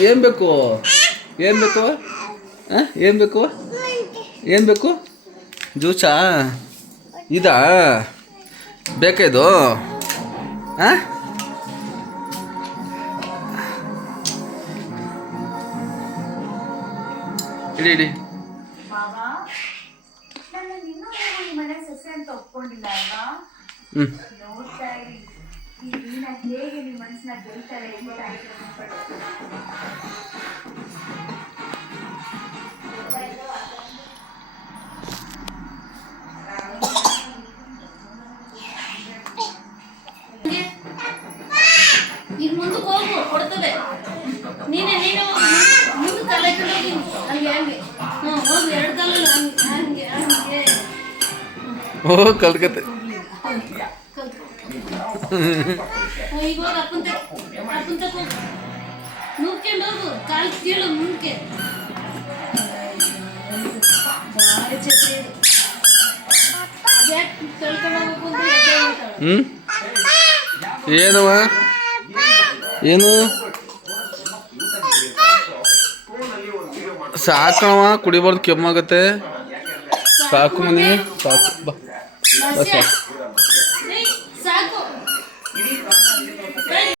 ಏನು ಬೇಕು ಏನು ಬೇಕು ಹಾಂ ಏನು ಬೇಕು ಏನು ಬೇಕು ಜ್ಯೂಸಾ ಇದಾ ಬೇಕಾ ಇದು ಹಾಂ ಇಡಿ ಇಡಿ ಹ್ಞೂ ಈಗ ಮುಂದಕ್ಕೆ ಹೋಗು ಕೊಡ್ತದೆ ನೀನೆ ಮುಂದೆ ತಲೆ ಹೋಗಿ ಹಂಗೆ ಹಂಗೆ ಹೋಗಿ ಎರಡು ಕಾಲಲ್ಲಿ ಹಂಗೆ ಹಂಗೆ ಓ ಕಲ್ಕತ್ತೆ ಈಗ ಹೋಗಿ ಅಪ್ಪಂತ ಹೋಗು ನುಗ್ಕೊಂಡು ಹೋಗು ಕಾಲು ಕೀಳು ಮುಂದಕ್ಕೆ ಭಾರಿ ಚಟ್ರಿ ಕಳ್ಕೊಂಡು ಹೋಗ್ಬೇಕು ಅಂತ ಹ್ಞೂ ಏನವ ಏನು ಸಾಕವ ಕುಡಿಬಾರ್ದು ಕೆಮ್ಮಾಗತ್ತೆ ಸಾಕು ಮನೆ ಸಾಕು ಬಾ ಸಾಕು